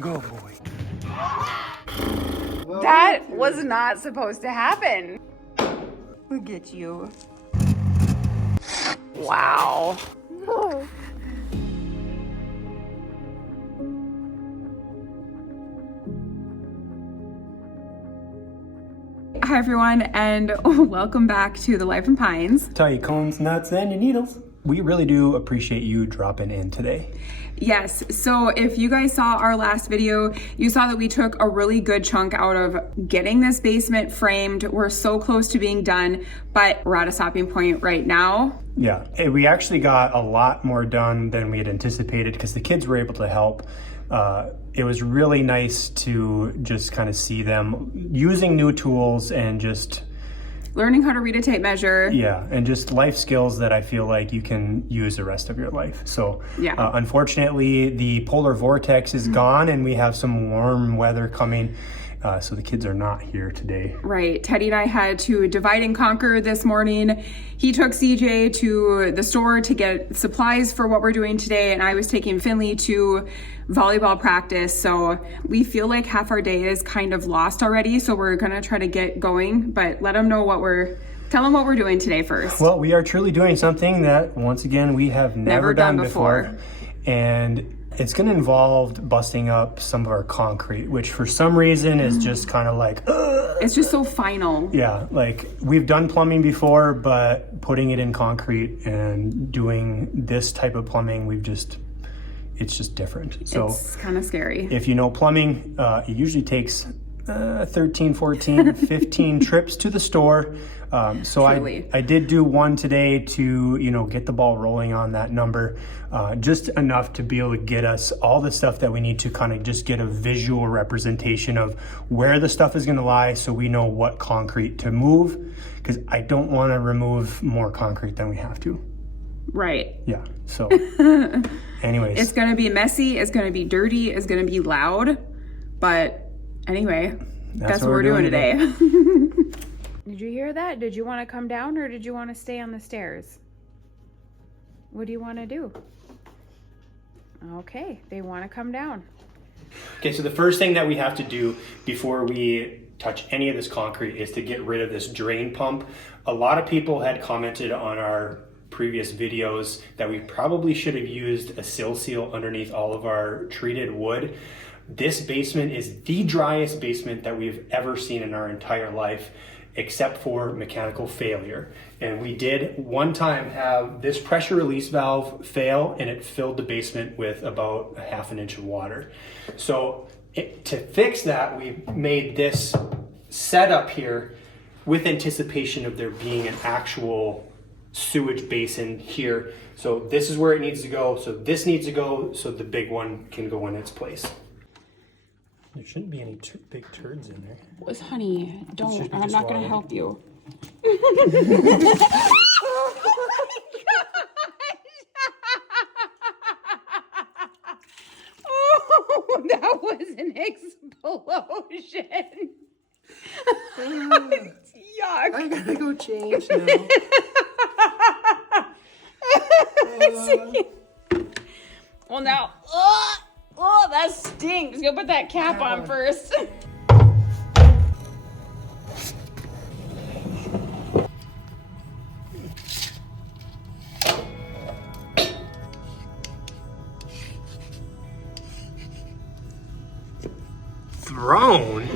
Go, boy. That was not supposed to happen. Look at you. Wow. Hi everyone, and welcome back to the Life in Pines. Tie your cones, nuts, and your needles. We really do appreciate you dropping in today. Yes, so if you guys saw our last video, you saw that we took a really good chunk out of getting this basement framed. We're so close to being done, but we're at a stopping point right now. Yeah, we actually got a lot more done than we had anticipated because the kids were able to help. It was really nice to just kind of see them using new tools and just learning how to read a tape measure. Yeah, and just life skills that I feel like you can use the rest of your life. So yeah. Unfortunately, the polar vortex is gone and we have some warm weather coming. So the kids are not here today. Right. Teddy and I had to divide and conquer this morning. He took CJ to the store to get supplies for what we're doing today, and I was taking Finley to volleyball practice. So we feel like half our day is kind of lost already. So we're gonna try to get going, but let them know tell them what we're doing today first. Well, we are truly doing something that, once again, we have never done before. And it's going to involve busting up some of our concrete, which for some reason is just kind of like, ugh. It's just so final. Yeah, like we've done plumbing before, but putting it in concrete and doing this type of plumbing, it's just different. So it's kind of scary. If you know plumbing, it usually takes 13, 14, 15 trips to the store. So I did do one today to, get the ball rolling on that number, just enough to be able to get us all the stuff that we need to kind of just get a visual representation of where the stuff is going to lie so we know what concrete to move, because I don't want to remove more concrete than we have to. Right. Yeah. So anyways. It's going to be messy. It's going to be dirty. It's going to be loud. But anyway, that's what we're doing today. Did you hear that? Did you want to come down or did you want to stay on the stairs? What do you want to do? Okay, they want to come down. Okay, so the first thing that we have to do before we touch any of this concrete is to get rid of this drain pump. A lot of people had commented on our previous videos that we probably should have used a sill seal underneath all of our treated wood. This basement is the driest basement that we've ever seen in our entire life, except for mechanical failure. And we did one time have this pressure release valve fail and it filled the basement with about 1/2 inch of water. So to fix that, we made this setup here with anticipation of there being an actual sewage basin here. So this is where it needs to go. So this needs to go so the big one can go in its place. There shouldn't be any big turds in there. Honey, don't. I'm not going to help you. Oh, that was an explosion. Yuck. I gotta go change now. Well, now. Oh, that stinks. Go put that cap on first. Thrown?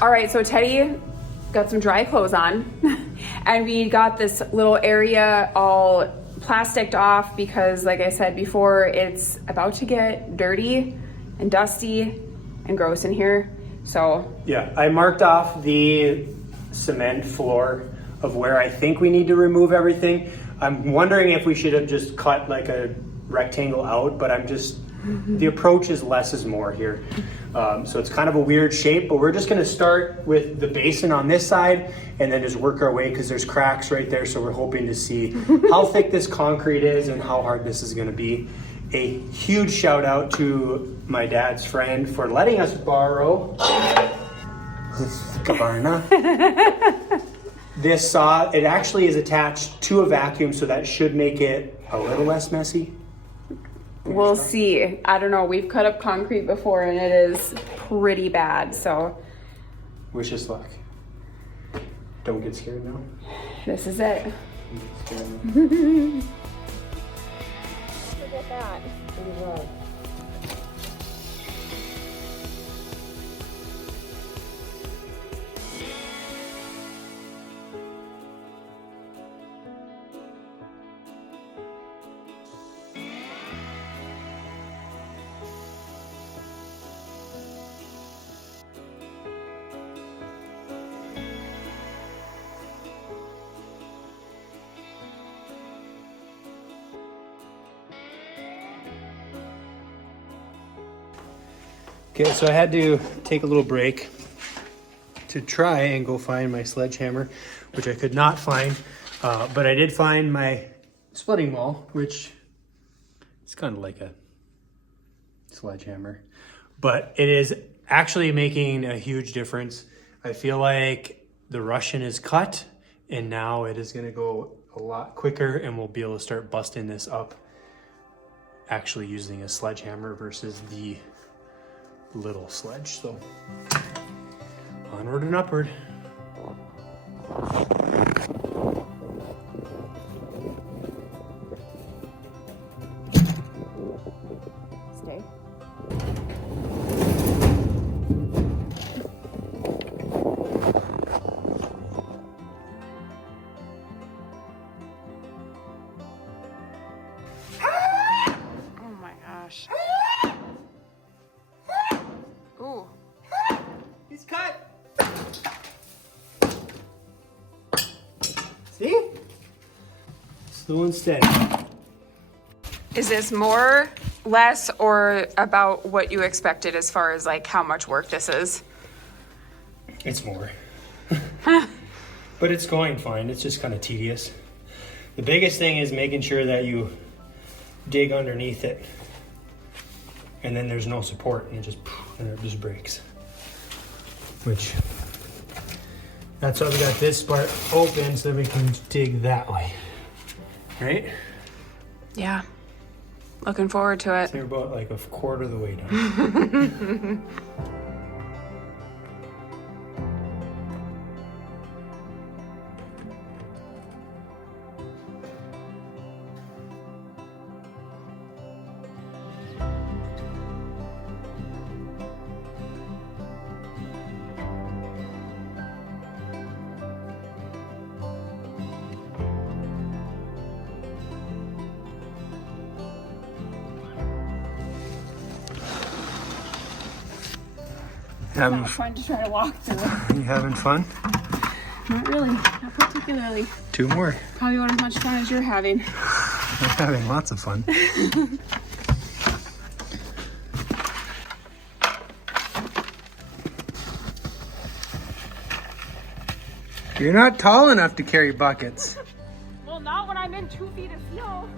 All right, so Teddy got some dry clothes on and we got this little area all plasticed off because, like I said before, it's about to get dirty and dusty and gross in here. So yeah, I marked off the cement floor of where I think we need to remove everything. I'm wondering if we should have just cut like a rectangle out, but the approach is less is more here. So it's kind of a weird shape, but we're just gonna start with the basin on this side and then just work our way because there's cracks right there. So we're hoping to see how thick this concrete is and how hard this is gonna be. A huge shout out to my dad's friend for letting us borrow This saw, it actually is attached to a vacuum, so that should make it a little less messy. We'll see. I don't know. We've cut up concrete before and it is pretty bad, so. Wish us luck. Don't get scared now. This is it. Look at that. Okay, so I had to take a little break to try and go find my sledgehammer, which I could not find, but I did find my splitting maul, which is kind of like a sledgehammer, but it is actually making a huge difference. I feel like the Russian is cut and now it is going to go a lot quicker and we'll be able to start busting this up actually using a sledgehammer versus the little sledge. So onward and upward. Stay. Oh my gosh. Ooh. He's cut. See? Slow and steady. Is this more, less, or about what you expected as far as like how much work this is? It's more. But it's going fine. It's just kind of tedious. The biggest thing is making sure that you dig underneath it and then there's no support and it just breaks. Which, that's why we got this part open so that we can dig that way. Right? Yeah. Looking forward to it. So we're about like a quarter of the way done. Not fun to try to walk through. You having fun? Not really, not particularly. 2 more. Probably not as much fun as you're having. I'm having lots of fun. You're not tall enough to carry buckets. Well, not when I'm in 2 feet of snow.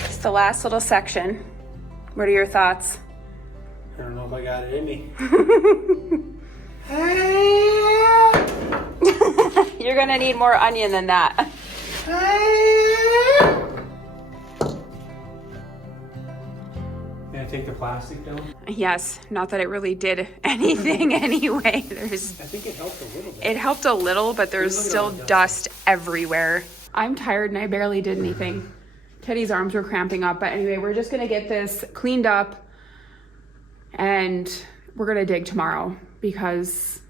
It's the last little section. What are your thoughts? I don't know if I got it in me. You're gonna need more onion than that. May I take the plastic down? Yes, not that it really did anything anyway. I think it helped a little bit. It helped a little, but there's still dust everywhere. I'm tired and I barely did anything. Teddy's arms were cramping up, but anyway, we're just gonna get this cleaned up and we're gonna dig tomorrow because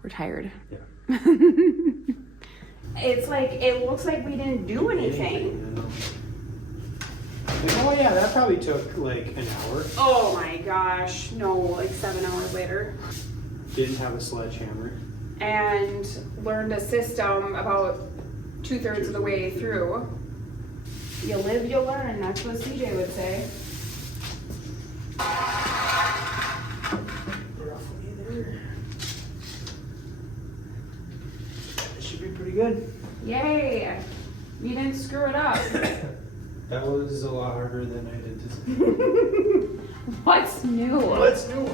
we're tired. Yeah. It's like, it looks like we didn't do anything. Oh yeah, that probably took like an hour. Oh my gosh, no, like 7 hours later. Didn't have a sledgehammer. And learned a system about 2/3 of the way through. You live, you learn. That's what CJ would say. Roughly there. That should be pretty good. Yay! You didn't screw it up. That was a lot harder than I anticipated. What's new? What's new?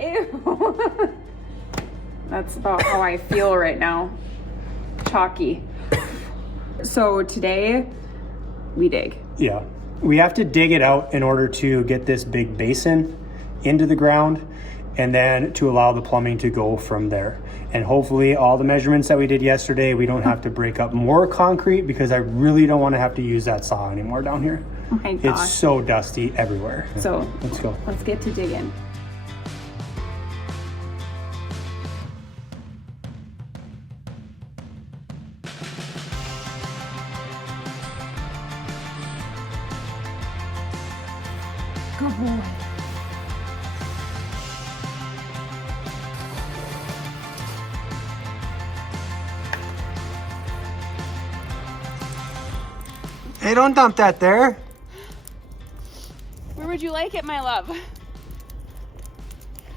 Ew. That's about how I feel right now. Chalky. So today, we dig. Yeah. We have to dig it out in order to get this big basin into the ground and then to allow the plumbing to go from there. And hopefully all the measurements that we did yesterday, we don't have to break up more concrete because I really don't want to have to use that saw anymore down here. Oh my gosh. It's so dusty everywhere. So let's go. Let's get to digging. Good boy. Hey, don't dump that there. Where would you like it, my love?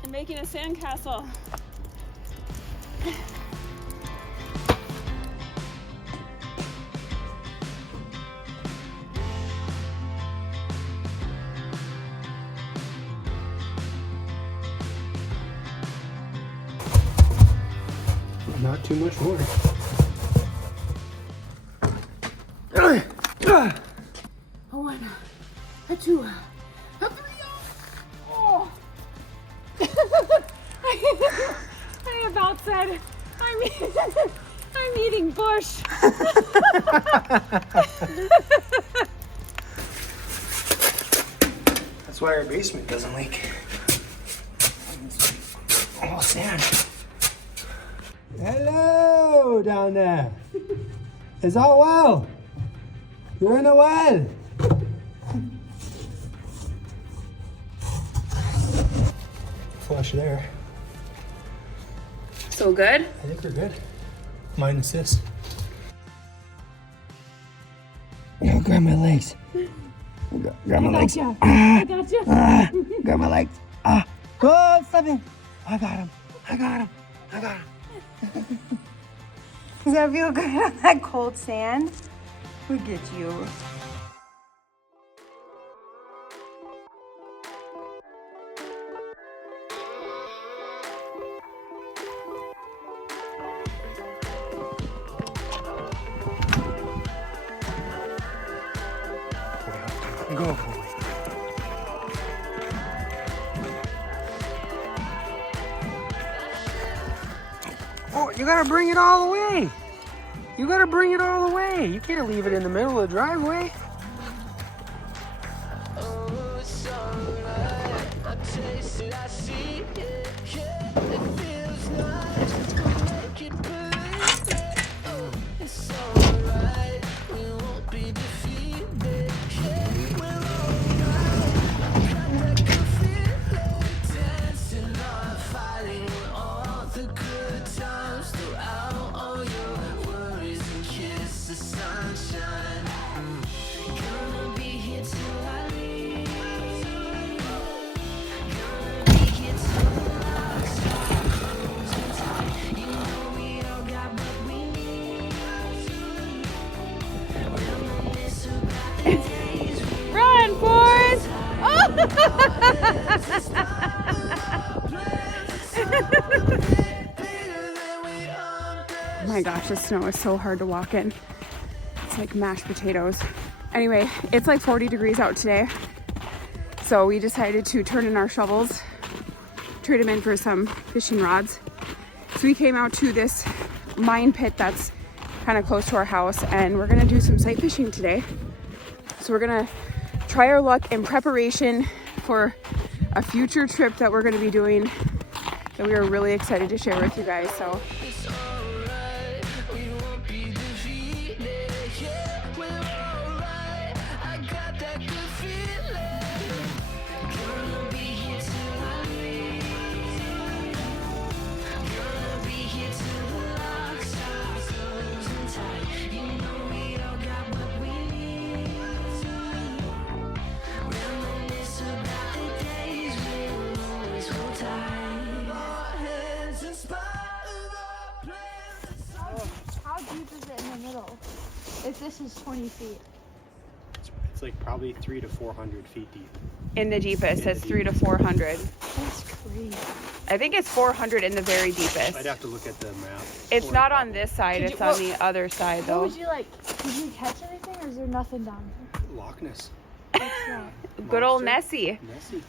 I'm making a sandcastle. Not too much more. A one, a two, a three. Oh! I about said, I'm eating bush. That's why our basement doesn't leak. Oh, sand. Hello down there. Is all well? You're in a well. Flush there. So good? I think we're good. Minus this. No, grab my legs. Grab my legs. I gotcha. Grab my legs. Go, stop. I got him. I got him. I got him. Does that feel good on that cold sand? Look at you. Go. Oh, you gotta bring it all the way. You gotta bring it all the way. You can't leave it in the middle of the driveway. Run, Forrest! Oh my gosh, the snow is so hard to walk in. It's like mashed potatoes. Anyway, it's like 40 degrees out today. So we decided to turn in our shovels, trade them in for some fishing rods. So we came out to this mine pit that's kind of close to our house, and we're gonna do some sight fishing today. So we're gonna try our luck in preparation for a future trip that we're gonna be doing that we are really excited to share with you guys. So How deep is it in the middle? If this is 20 feet. It's like probably 300 to 400 feet deep. In the deepest, it's 300 to 400. That's crazy. I think it's 400 in the very deepest. I'd have to look at the map. It's not on this side, it's on the other side What though. would you like? Did you catch anything or is there nothing down there? Loch Ness. What's that? Good old Monster. Nessie. Nessie.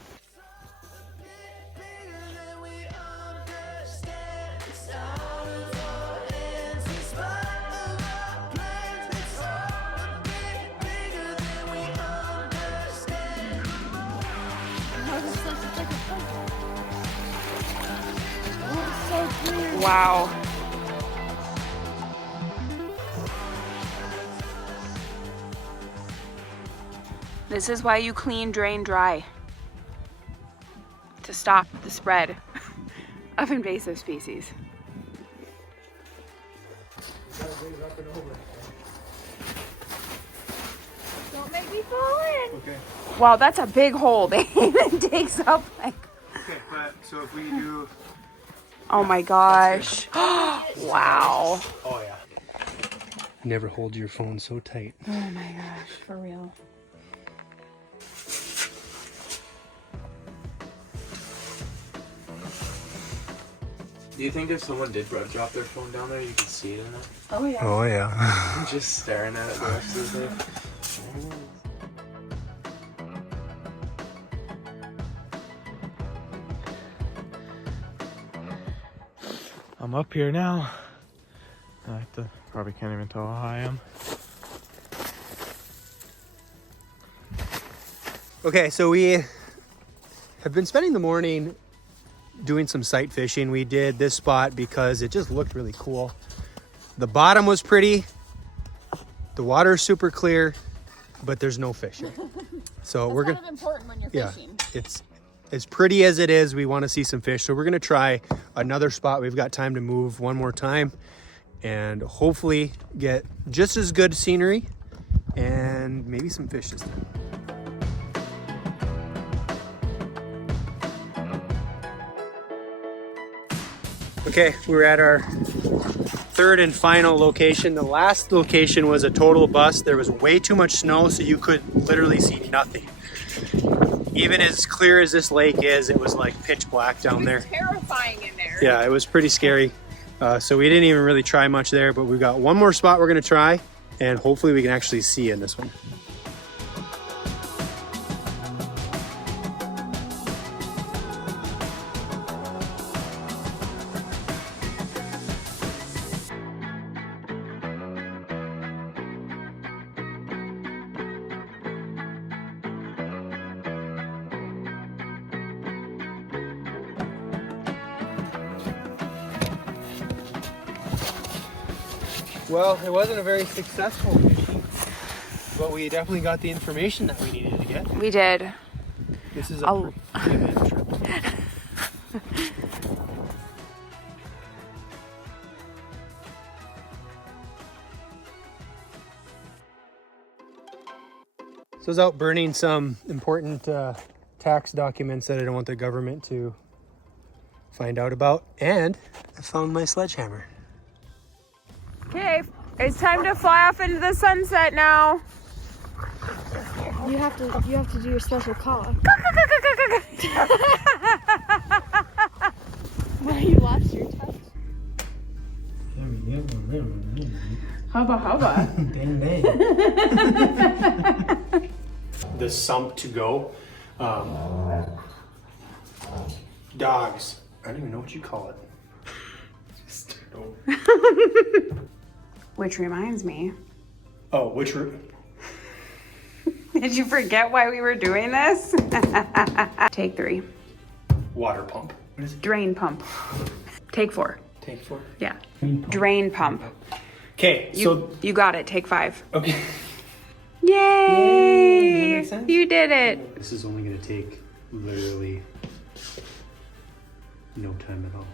Wow. This is why you clean, drain, dry. To stop the spread of invasive species. Don't make me fall in. Okay. Wow, that's a big hole. Babe. It takes up like. Okay, but so if we do. Oh my gosh. Wow. Oh yeah. Never hold your phone so tight. Oh my gosh, for real. Do you think if someone did drop their phone down there, you could see it in it? Oh yeah. Oh yeah. Just staring at it the rest of the day. I'm up here now. Probably can't even tell how high I am. Okay, so we have been spending the morning doing some sight fishing. We did this spot because it just looked really cool. The bottom was pretty, the water's super clear, but there's no fish here. So we're gonna. Kind of important when you're fishing. It's as pretty as it is. We want to see some fish, so we're gonna try another spot. We've got time to move one more time, and hopefully get just as good scenery and maybe some fish this time. Okay, we're at our third and final location. The last location was a total bust. There was way too much snow, so you could literally see nothing. Even as clear as this lake is, it was like pitch black down there. Terrifying in there. Yeah, it was pretty scary. So we didn't even really try much there, but we've got one more spot we're gonna try, and hopefully we can actually see in this one. Well, it wasn't a very successful mission, but we definitely got the information that we needed to get. We did. This is a pretty good trip. So I was out burning some important tax documents that I don't want the government to find out about, and I found my sledgehammer. Okay, it's time to fly off into the sunset now. You have to do your special call. Why you lost your touch? Hubba. Bang, bang. The sump to go. Dogs. I don't even know what you call it. Just Which reminds me. Oh, which Did you forget why we were doing this? Take 3. water pump? What is it? Drain pump. Take 4. Take 4. Yeah. Drain pump. Okay, so You got it. Take 5. okay. Yay! Yay! That makes sense? You did it. This is only gonna take literally no time at all.